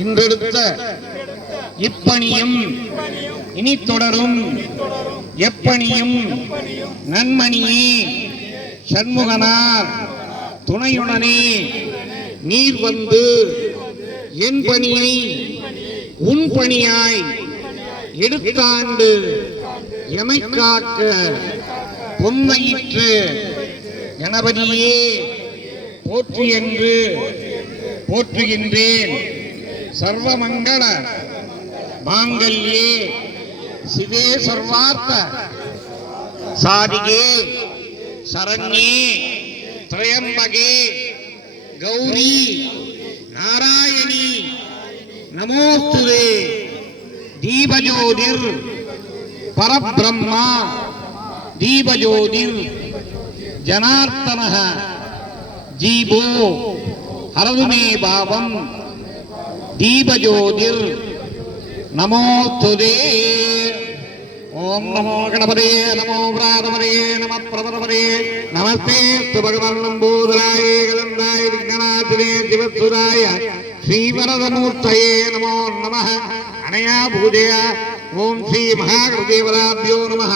இன்றெடுத்த இப்பணியும் இனி தொடரும் எப்பணியும் நன்மணியே சண்முகனார் துணையுடனே நீர் வந்து என் பணியை உன் பணியாய் எடுத்தாண்டு எமை காக்க பொன்மையிற்று கணபதியே போற்றி என்று போற்றுகின்றேன். சர்வமங்கள மாங்கல்யே சிவே சர்வார்த்த சாதிகே சரண்யே த்ரயம்பகே கௌரி நாராயணி நமோஸ்துதே. தீபஜோதிர் பரபிரம்மா தீபஜோதிர் ஜனார்த்தனः ஜீவோ ஹரதுமே பாவம் தீபஜோதிர் நமோஸ்துதே. ஓம் நமோ கணபதே நமோ பிராதமதே நம பிரபதமதே நமஸ்தே பகவான் நம்பூதராய கலந்தாய விக்னநாதினே சிவசுராய ஸ்ரீவரதமூர்த்தயே நமோ நமः. அனயா பூஜயா ஓம் ஸ்ரீ மகாகணபதிவராபியோ நமः.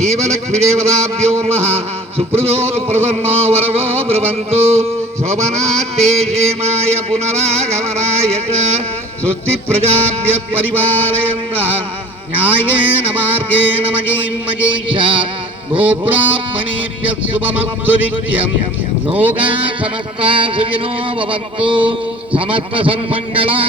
தீபலக்ஷ்மிதேவதாபியோ நமः. சுப்ரதோ பிரசன்னோ வரதோ பிரபந்து சோபனாத்தே சேமாய புனராகமனாய சுத்தி பிரஜாபிய பரிபாலயந்த ஞாயேன மார்கேண மகீம் மகீஷ கோப்ராஹ்மணேभ्यः சுபமஸ்து நித்யம். லோகா சமஸ்தா சுகினோ பவந்து. சமஸ்த சன்மங்களா